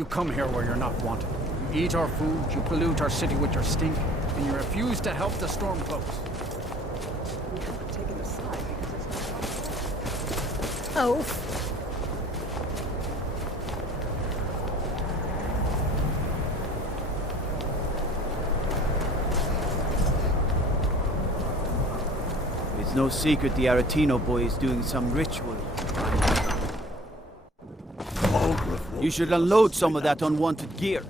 You come here where you're not wanted. You eat our food, you pollute our city with your stink, and you refuse to help the Stormcloaks. Oh. It's no secret the Aretino boy is doing some ritual. You should unload some of that unwanted gear.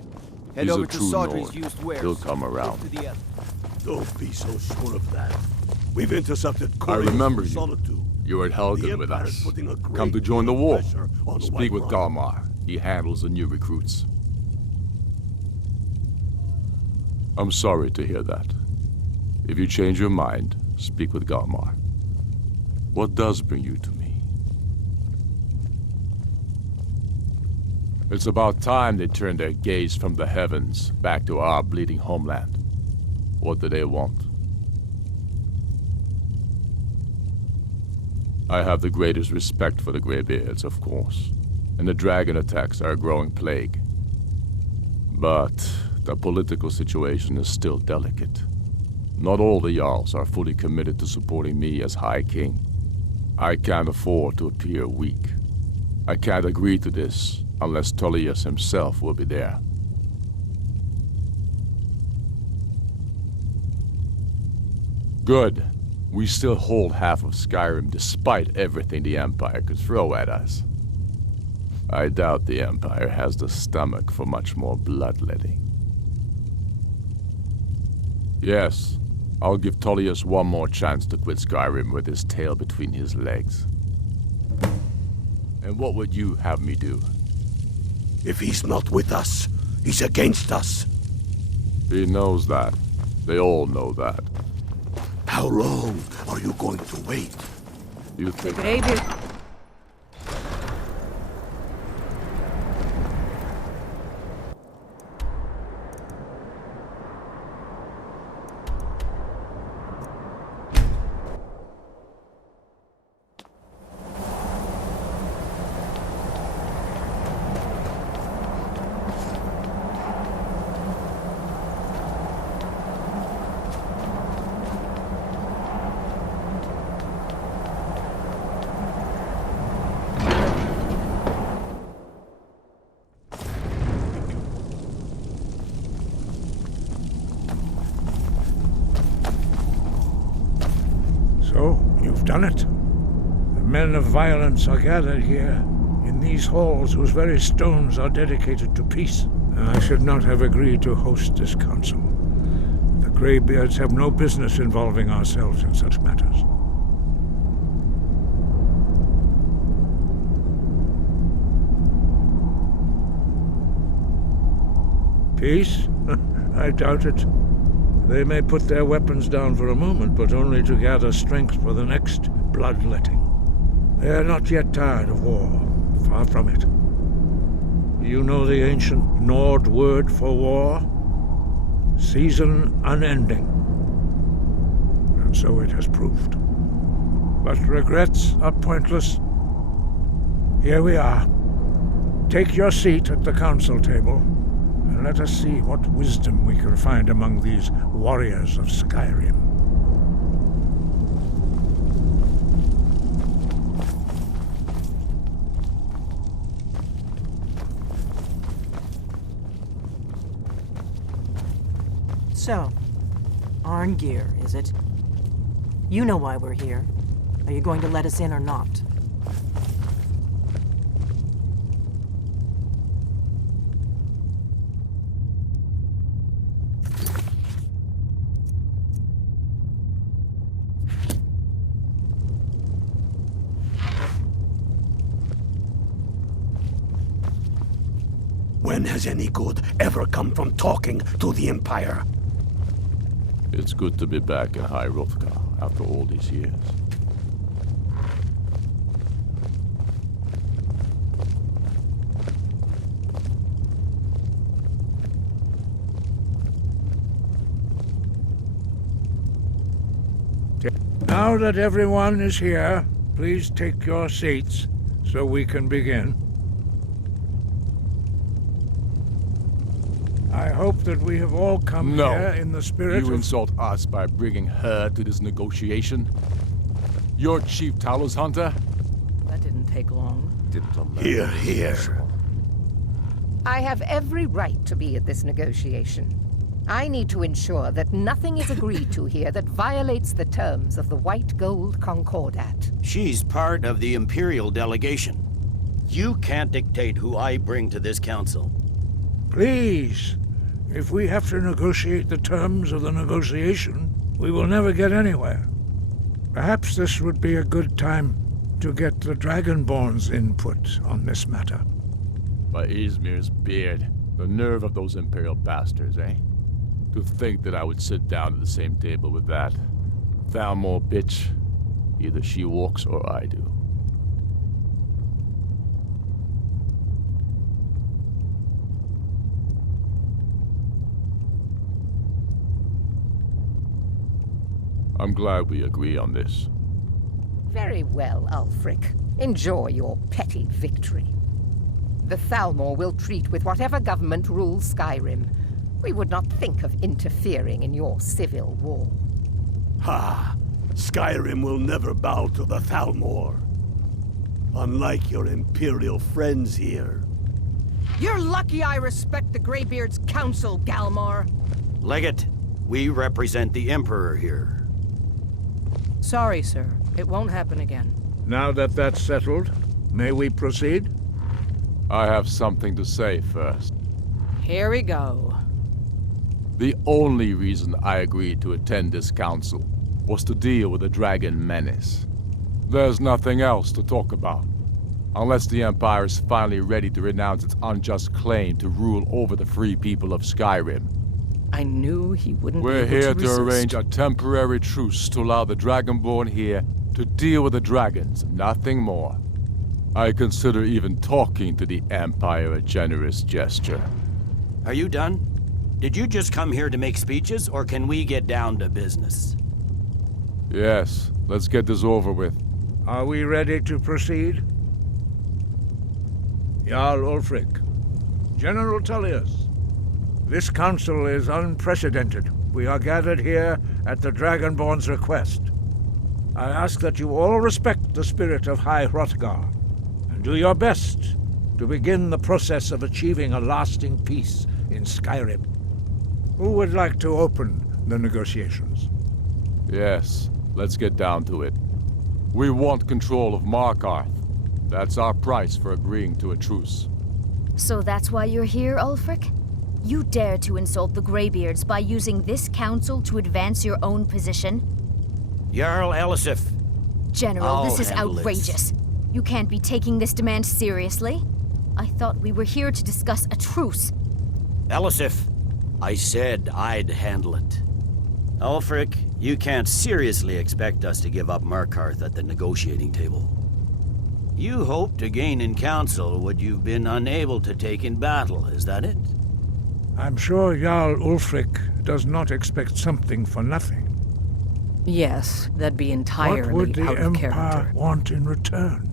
Head He's over a to true Sawdry's Lord. used wares. He'll come around. Don't be so sure of that. We've intercepted I remember you. Solitude. You were at The Helgen with Empire's us. putting a great Come to join the deal of war. pressure on the Speak with White Run. Galmar. He handles the new recruits. I'm sorry to hear that. If you change your mind, speak with Galmar. What does bring you to me? It's about time they turned their gaze from the heavens back to our bleeding homeland. What do they want? I have the greatest respect for the Greybeards, of course, and the dragon attacks are a growing plague. But the political situation is still delicate. Not all the Jarls are fully committed to supporting me as High King. I can't afford to appear weak. I can't agree to this unless Tullius himself will be there. Good. We still hold half of Skyrim despite everything the Empire could throw at us. I doubt the Empire has the stomach for much more bloodletting. Yes, I'll give Tullius one more chance to quit Skyrim with his tail between his legs. And what would you have me do? If he's not with us, he's against us. He knows that. They all know that. How long are you going to wait? You think... So, you've done it. The men of violence are gathered here, in these halls whose very stones are dedicated to peace. I should not have agreed to host this council. The Greybeards have no business involving ourselves in such matters. Peace? I doubt it. They may put their weapons down for a moment, but only to gather strength for the next bloodletting. They are not yet tired of war. Far from it. You know the ancient Nord word for war? Season unending. And so it has proved. But regrets are pointless. Here we are. Take your seat at the council table, and let us see what wisdom we can find among these warriors of Skyrim. So, Arngeir, is it? You know why we're here. Are you going to let us in or not? When has any good ever come from talking to the Empire? It's good to be back in High Hrothgar after all these years. Now that everyone is here, please take your seats so we can begin. hope that we have all come No. here in the spirit You of... insult us by bringing her to this negotiation? You're Chief Talos Hunter? That didn't take long. Here, here. I have every right to be at this negotiation. I need to ensure that nothing is agreed to here that violates the terms of the White Gold Concordat. She's part of the Imperial delegation. You can't dictate who I bring to this council. Please, if we have to negotiate the terms of the negotiation, we will never get anywhere. Perhaps this would be a good time to get the Dragonborn's input on this matter. By Izmir's beard. The nerve of those Imperial bastards, eh? To think that I would sit down at the same table with that Thalmor bitch. Either she walks or I do. I'm glad we agree on this. Very well, Ulfric. Enjoy your petty victory. The Thalmor will treat with whatever government rules Skyrim. We would not think of interfering in your civil war. Ha! Skyrim will never bow to the Thalmor. Unlike your Imperial friends here. You're lucky I respect the Greybeard's counsel, Galmar. Legate, we represent the Emperor here. Sorry, sir. It won't happen again. Now that that's settled, may we proceed? I have something to say first. Here we go. The only reason I agreed to attend this council was to deal with the dragon menace. There's nothing else to talk about. Unless the Empire is finally ready to renounce its unjust claim to rule over the free people of Skyrim. I knew he wouldn't We're be able here to to resist. arrange a temporary truce to allow the Dragonborn here to deal with the dragons, nothing more. I consider even talking to the Empire a generous gesture. Are you done? Did you just come here to make speeches, or can we get down to business? Yes, let's get this over with. Are we ready to proceed? Jarl Ulfric, General Tullius, this council is unprecedented. We are gathered here at the Dragonborn's request. I ask that you all respect the spirit of High Hrothgar, and do your best to begin the process of achieving a lasting peace in Skyrim. Who would like to open the negotiations? Yes, let's get down to it. We want control of Markarth. That's our price for agreeing to a truce. So that's why you're here, Ulfric? You dare to insult the Greybeards by using this council to advance your own position? Jarl Elisif. General, I'll this is handle this. outrageous. You can't be taking this demand seriously. I thought we were here to discuss a truce. Elisif, I said I'd handle it. Ulfric, you can't seriously expect us to give up Markarth at the negotiating table. You hope to gain in council what you've been unable to take in battle, is that it? I'm sure Jarl Ulfric does not expect something for nothing. Yes, that'd be entirely What would the out of Empire character. want in return?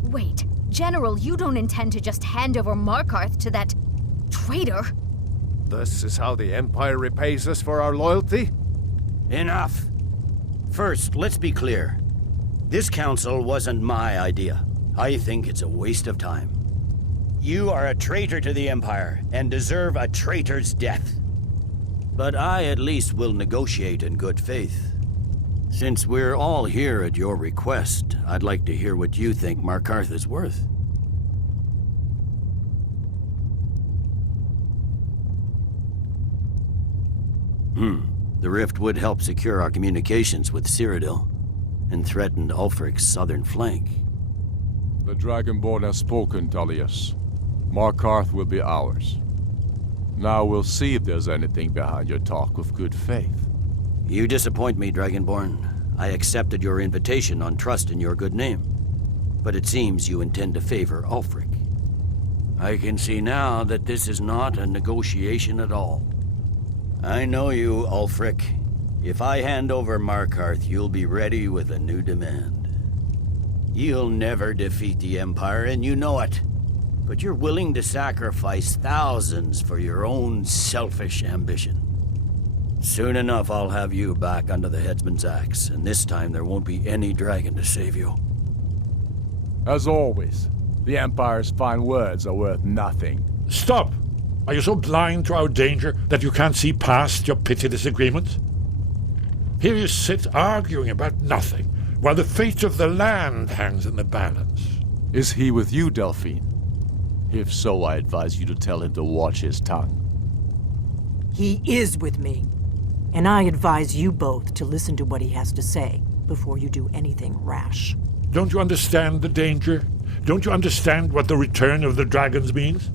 Wait, General, you don't intend to just hand over Markarth to that traitor? This is how the Empire repays us for our loyalty? Enough! First, let's be clear. This council wasn't my idea. I think it's a waste of time. You are a traitor to the Empire, and deserve a traitor's death. But I at least will negotiate in good faith. Since we're all here at your request, I'd like to hear what you think Markarth is worth. The rift would help secure our communications with Cyrodiil, and threatened Ulfric's southern flank. The Dragonborn has spoken, Tullius. Markarth will be ours. Now we'll see if there's anything behind your talk with good faith. You disappoint me, Dragonborn. I accepted your invitation on trust in your good name. But it seems you intend to favor Ulfric. I can see now that this is not a negotiation at all. I know you, Ulfric. If I hand over Markarth, you'll be ready with a new demand. You'll never defeat the Empire, and you know it. but you're willing to sacrifice thousands for your own selfish ambition. Soon enough, I'll have you back under the headsman's axe, and this time there won't be any dragon to save you. As always, the Empire's fine words are worth nothing. Stop! Are you so blind to our danger that you can't see past your petty disagreements? Here you sit arguing about nothing, while the fate of the land hangs in the balance. Is he with you, Delphine? If so, I advise you to tell him to watch his tongue. He is with me. And I advise you both to listen to what he has to say before you do anything rash. Don't you understand the danger? Don't you understand what the return of the dragons means?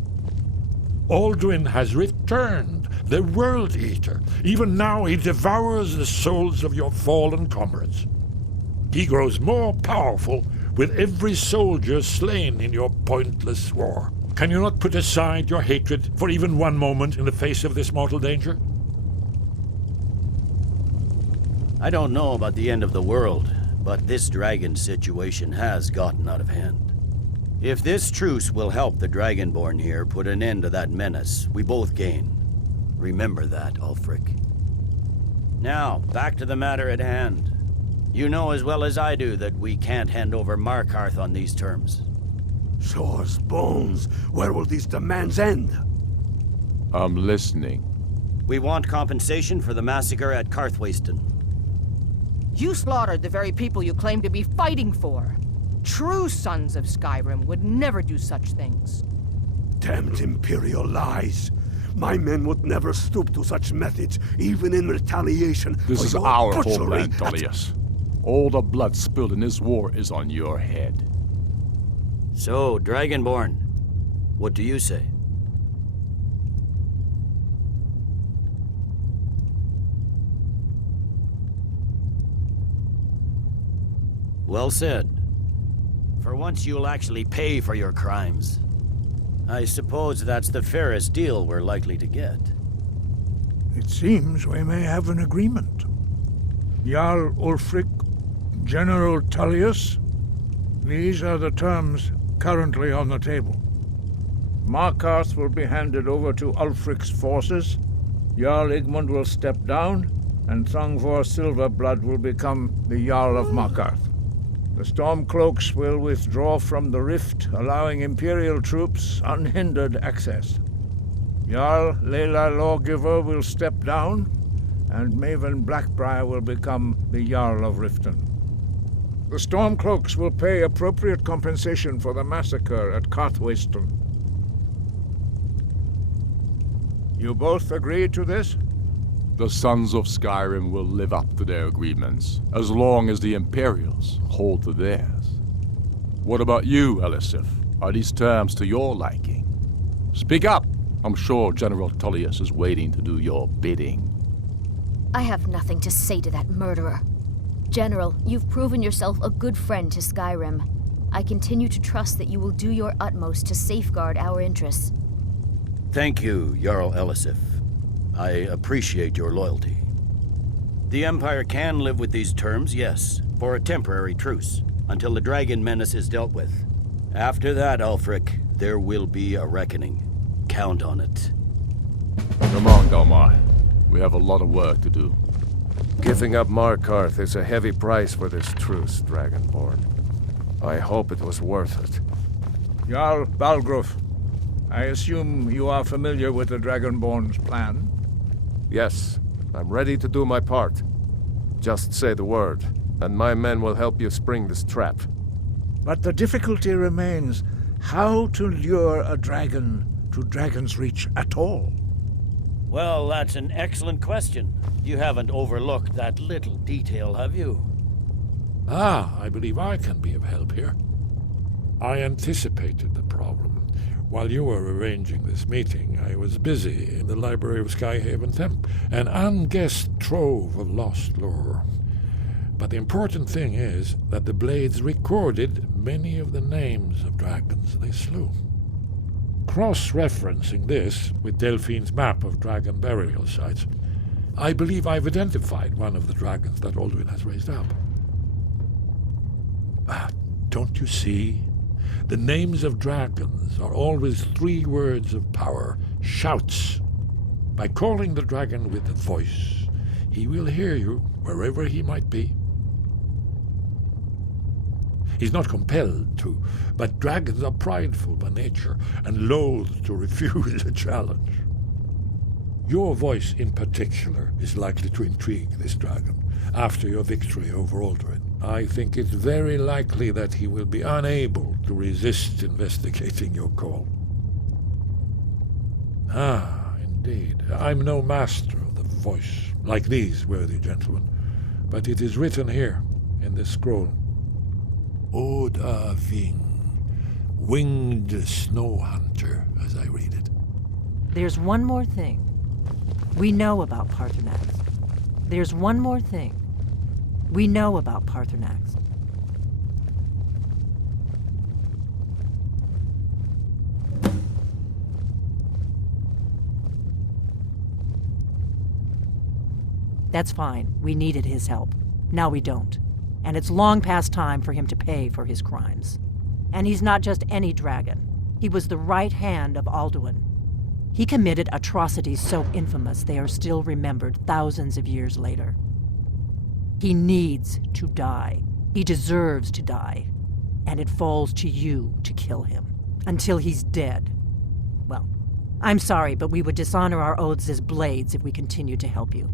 Aldrin has returned, the World Eater. Even now he devours the souls of your fallen comrades. He grows more powerful with every soldier slain in your pointless war. Can you not put aside your hatred for even one moment in the face of this mortal danger? I don't know about the end of the world, but this dragon situation has gotten out of hand. If this truce will help the Dragonborn here put an end to that menace, we both gain. Remember that, Ulfric. Now, back to the matter at hand. You know as well as I do that we can't hand over Markarth on these terms. Sore's bones. Where will these demands end? I'm listening. We want compensation for the massacre at Karthwasten. You slaughtered the very people you claim to be fighting for. True sons of Skyrim would never do such things. Damned Imperial lies. My men would never stoop to such methods, even in retaliation This for is your our butchery homeland, at- Tullius. All the blood spilled in this war is on your head. So, Dragonborn, what do you say? Well said. For once you'll actually pay for your crimes. I suppose that's the fairest deal we're likely to get. It seems we may have an agreement. Jarl Ulfric, General Tullius, these are the terms currently on the table. Markarth will be handed over to Ulfric's forces, Jarl Igmund will step down, and Thungvor Silverblood will become the Jarl of Markarth. The Stormcloaks will withdraw from the rift, allowing Imperial troops unhindered access. Jarl Leila Lawgiver will step down, and Maven Blackbriar will become the Jarl of Riften. The Stormcloaks will pay appropriate compensation for the massacre at Karthwasten. You both agree to this? The Sons of Skyrim will live up to their agreements, as long as the Imperials hold to theirs. What about you, Elisif? Are these terms to your liking? Speak up! I'm sure General Tullius is waiting to do your bidding. I have nothing to say to that murderer. General, you've proven yourself a good friend to Skyrim. I continue to trust that you will do your utmost to safeguard our interests. Thank you, Jarl Elisif. I appreciate your loyalty. The Empire can live with these terms, yes, for a temporary truce, until the dragon menace is dealt with. After that, Ulfric, there will be a reckoning. Count on it. Come on, Galmar. We have a lot of work to do. Giving up Markarth is a heavy price for this truce, Dragonborn. I hope it was worth it. Jarl Balgruf, I assume you are familiar with the Dragonborn's plan? Yes, I'm ready to do my part. Just say the word, and my men will help you spring this trap. But the difficulty remains how to lure a dragon to Dragon's Reach at all. Well, that's an excellent question. You haven't overlooked that little detail, have you? I believe I can be of help here. I anticipated the problem. While you were arranging this meeting, I was busy in the library of Skyhaven Temp, an unguessed trove of lost lore. But the important thing is that the Blades recorded many of the names of dragons they slew. Cross-referencing this with Delphine's map of dragon burial sites, I believe I've identified one of the dragons that Alduin has raised up. Don't you see? The names of dragons are always 3 words of power, shouts. By calling the dragon with a voice, he will hear you wherever he might be. He's not compelled to, but dragons are prideful by nature and loath to refuse a challenge. Your voice in particular is likely to intrigue this dragon after your victory over Aldrin. I think it's very likely that he will be unable to resist investigating your call. Ah, indeed. I'm no master of the voice, like these worthy gentlemen, but it is written here in this scroll. Oda Ving, winged snow hunter, as I read it. There's one more thing. We know about Paarthurnax. There's one more thing. We know about Paarthurnax. That's fine. We needed his help. Now we don't. And it's long past time for him to pay for his crimes. And he's not just any dragon. He was the right hand of Alduin. He committed atrocities so infamous they are still remembered thousands of years later. He needs to die. He deserves to die. And it falls to you to kill him. Until he's dead. Well, I'm sorry, but we would dishonor our oaths as blades if we continued to help you.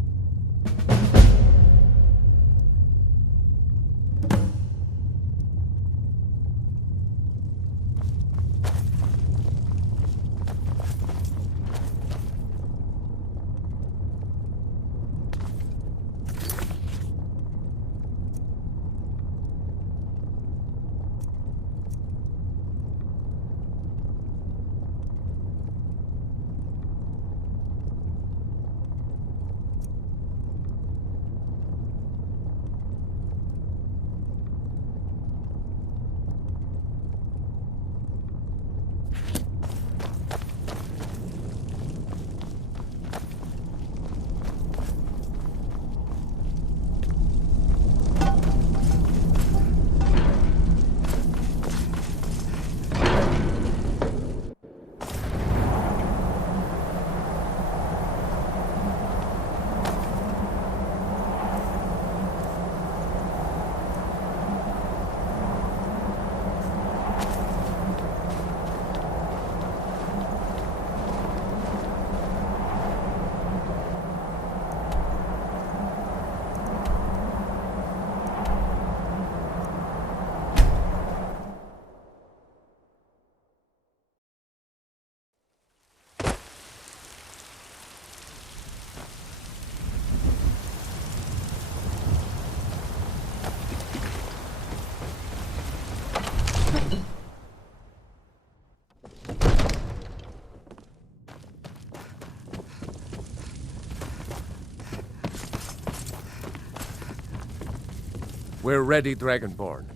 We're ready, Dragonborn.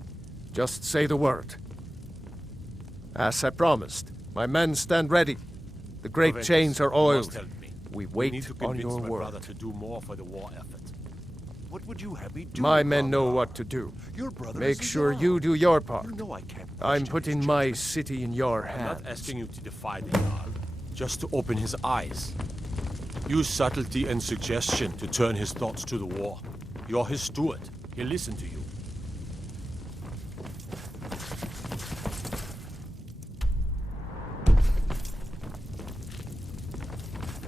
Just say the word. As I promised, my men stand ready. The great chains are oiled. We wait on your word. To do more for the war effort. What would you have me do? My men know what to do. Your brother Make is sure young. you do your part. You know I can't I'm question putting his my judgment. city in your I'm hands. not asking you to defy the Jarl, just to open his eyes. Use subtlety and suggestion to turn his thoughts to the war. You're his steward. He'll listen to you.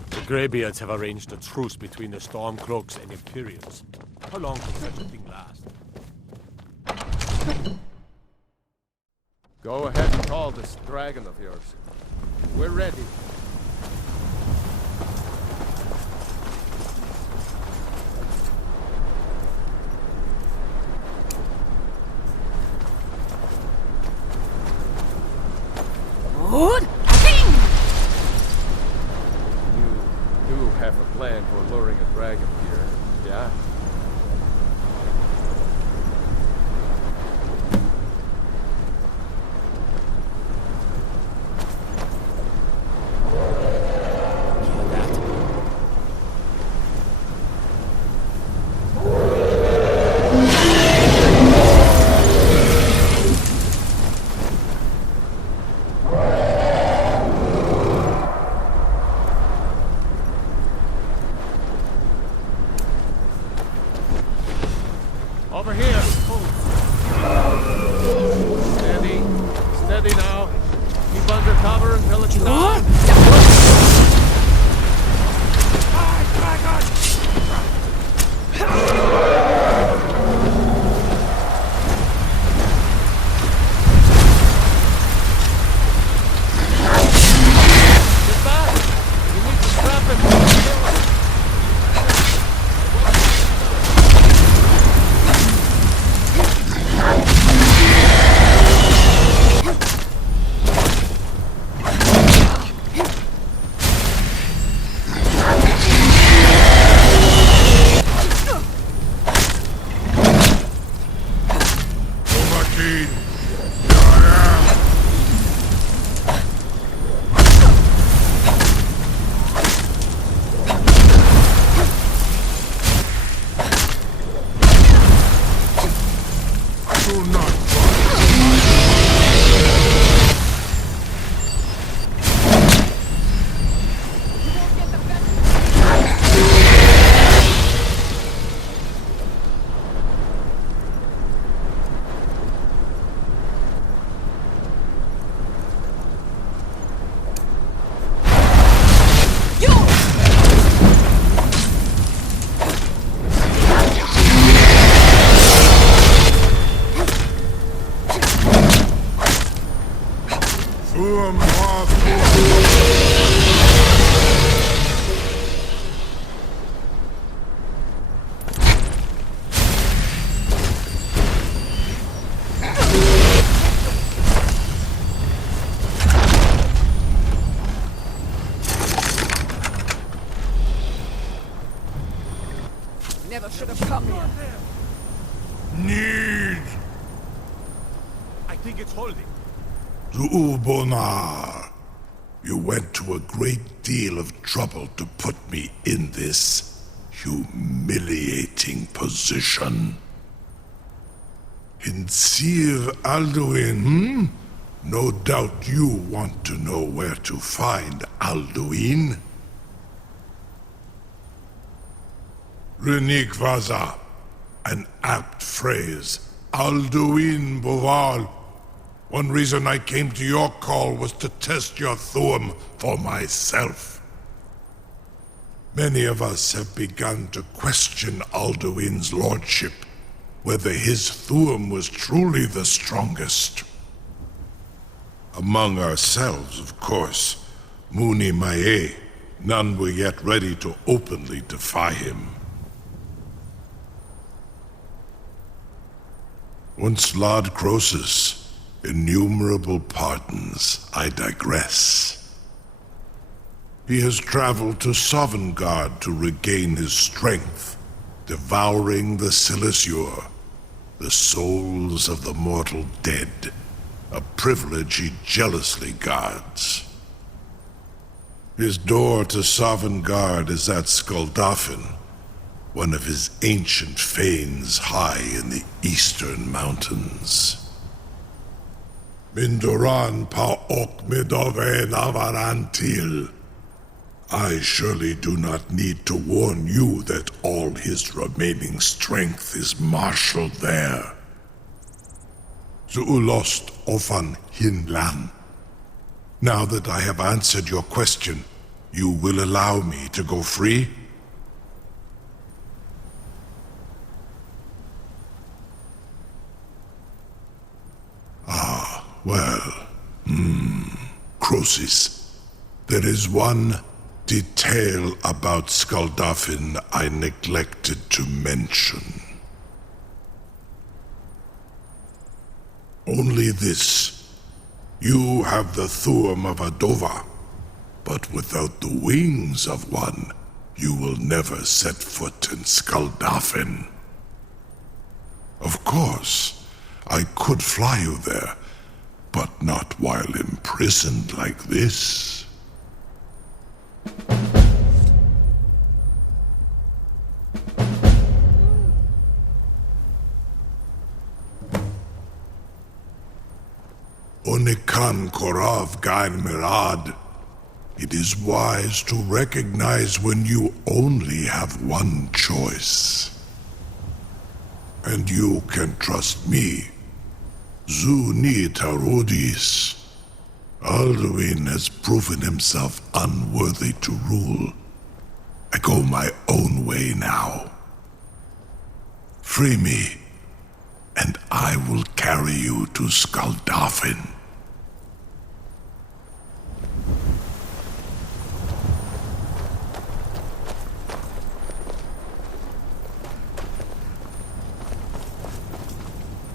The Greybeards have arranged a truce between the Stormcloaks and Imperials. How long can such a thing last? Go ahead and call this dragon of yours. We're ready. You do have a plan for luring a dragon here, yeah? Over here! Steady. Steady now. Keep under cover until it's done. Get back! You need to strap him to the pillar. Never should have come here. Need I think it's holding. Zuubonar. You went to a great deal of trouble to put me in this humiliating position. Hinsir Alduin, No doubt you want to know where to find Alduin. Renik Vaza, an apt phrase. Alduin Boval. One reason I came to your call was to test your Thuum for myself. Many of us have begun to question Alduin's lordship, whether his Thuum was truly the strongest. Among ourselves, of course, Muni Mae, none were yet ready to openly defy him. Once Lord Croesus, innumerable pardons, I digress. He has traveled to Sovngarde to regain his strength, devouring the Silesure, the souls of the mortal dead, a privilege he jealously guards. His door to Sovngarde is at Skuldafn, one of his ancient fanes high in the eastern mountains. Mindoran Paok Midove Navarantil. I surely do not need to warn you that all his remaining strength is marshaled there. Zuulost Ofan Hinlan. Now that I have answered your question, you will allow me to go free? Ah, well, Croesus. There is one detail about Skuldafn I neglected to mention. Only this. You have the Thuum of a Dova, but without the wings of one, you will never set foot in Skuldafn. Of course, I could fly you there, but not while imprisoned like this. Onikan Korav Gain Mirad. It is wise to recognize when you only have one choice. And you can trust me. Zuni Tarodis. Alduin has proven himself unworthy to rule. I go my own way now. Free me, and I will carry you to Skaldafin.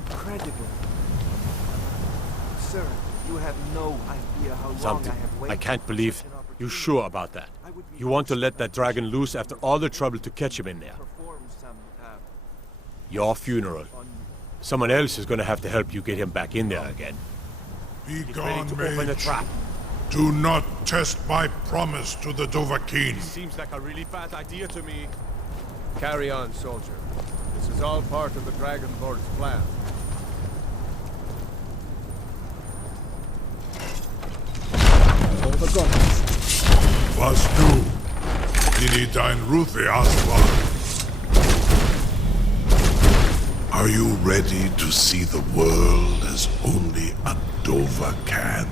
Incredible. Sir, you have no idea how long Something. I have waited. I can't believe. You sure about that? You want to let that dragon loose after all the trouble to catch him in there? Your funeral. Someone else is gonna have to help you get him back in there again. Be Get ready gone, to open the mage. trap. Do not test my promise to the Dovahkiin. Seems like a really bad idea to me. Carry on, soldier. This is all part of the Dragonborn's plan. Was du? Dini dein Ruthi Aswar? Are you ready to see the world as only a Dova can?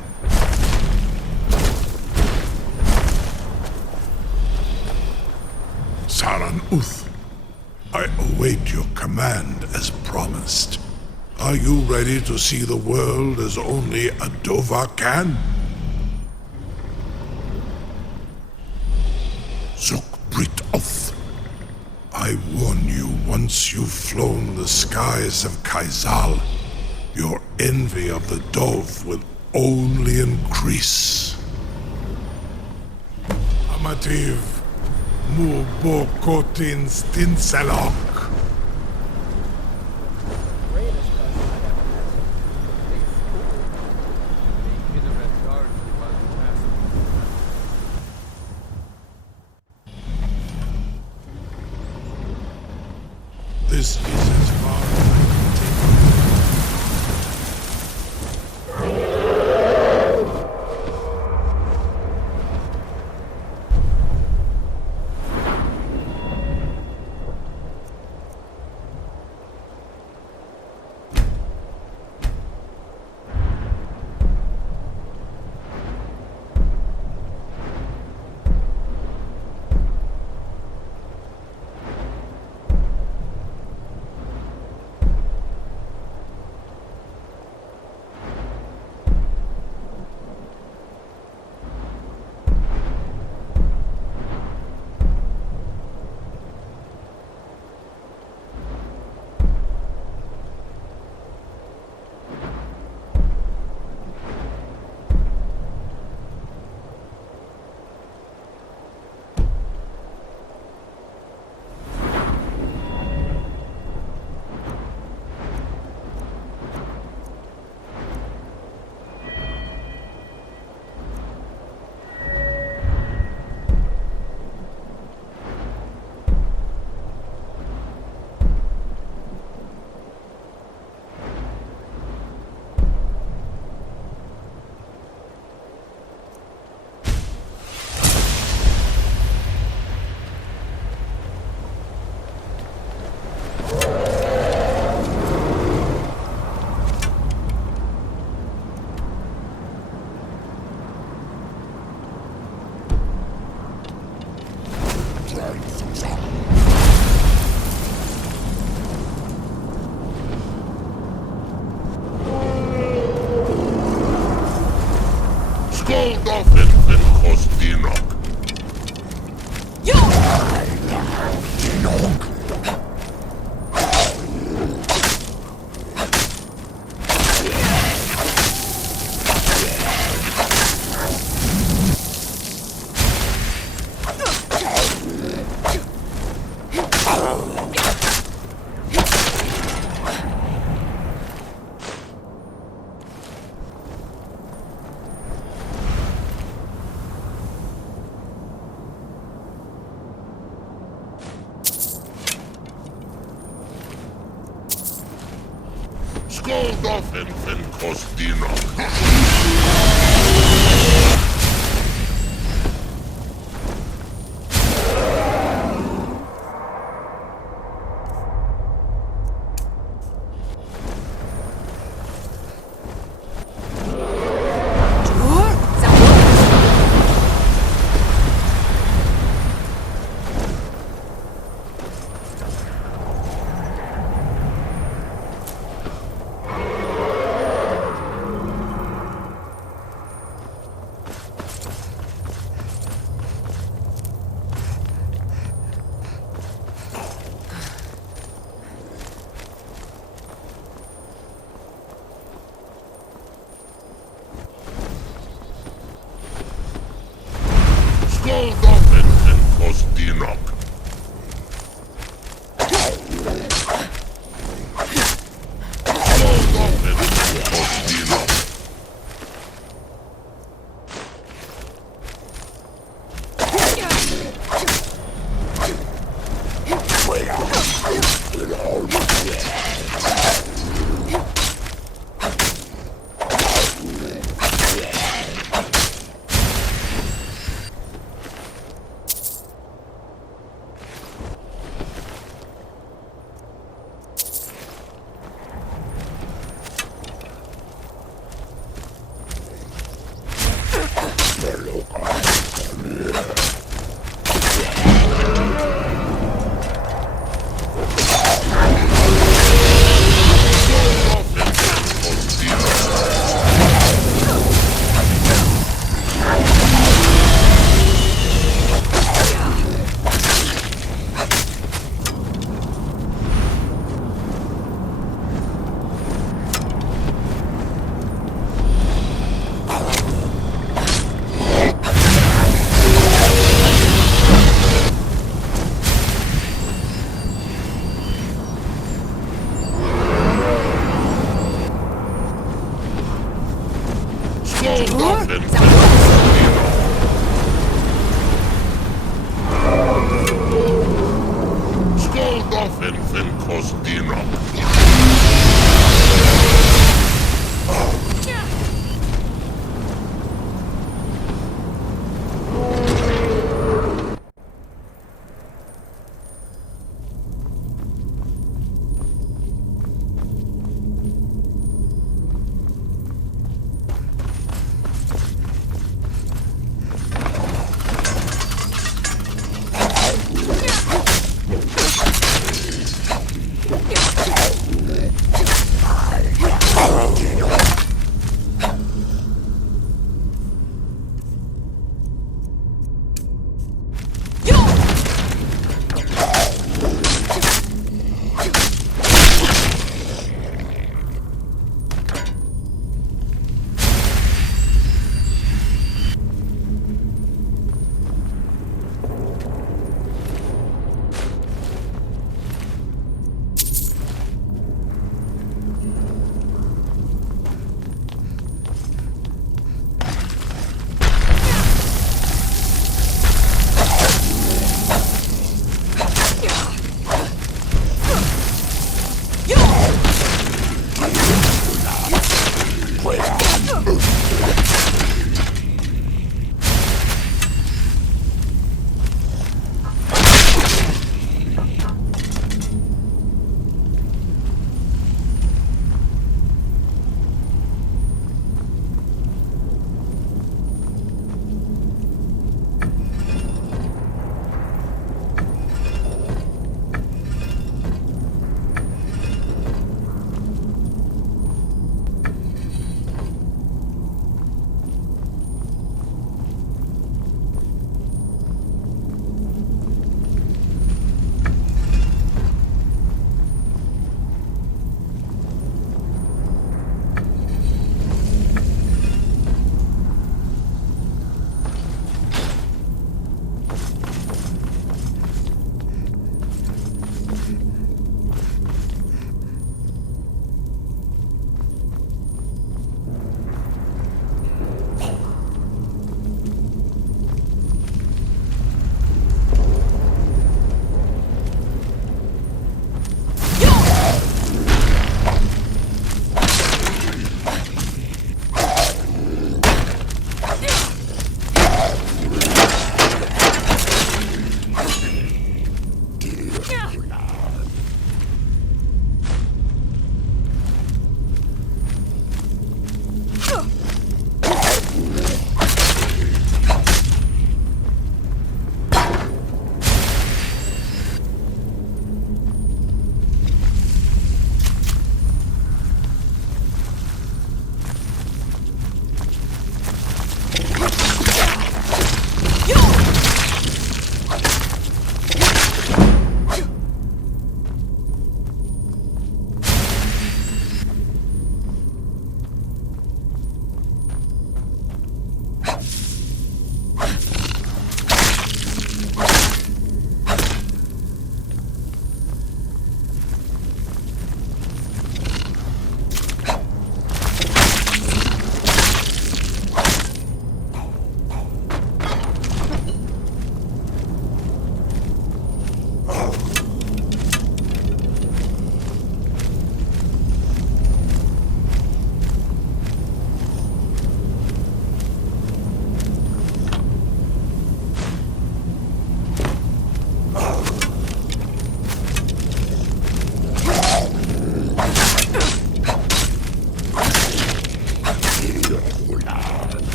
Saran Uth, I await your command as promised. Are you ready to see the world as only a Dova can? Zukbrit Oth. I warn you, once you've flown the skies of Kaizal, your envy of the Dove will only increase. Amativ Mubokotin Stinselok. This is as far as I can take. Skoldolfin fin Kostino.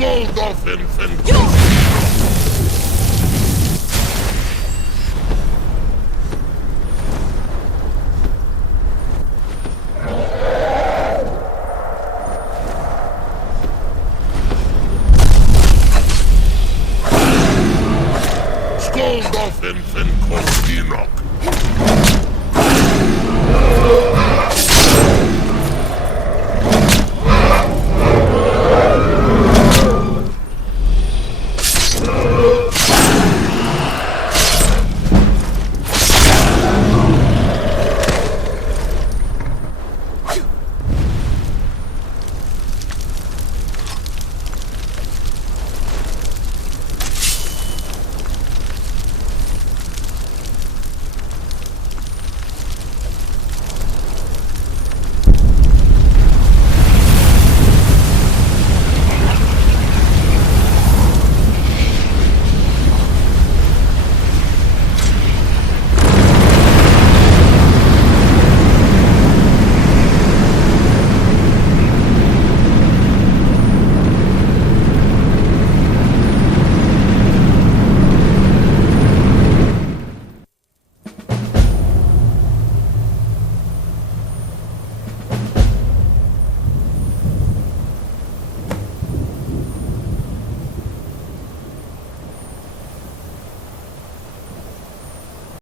Goldolphin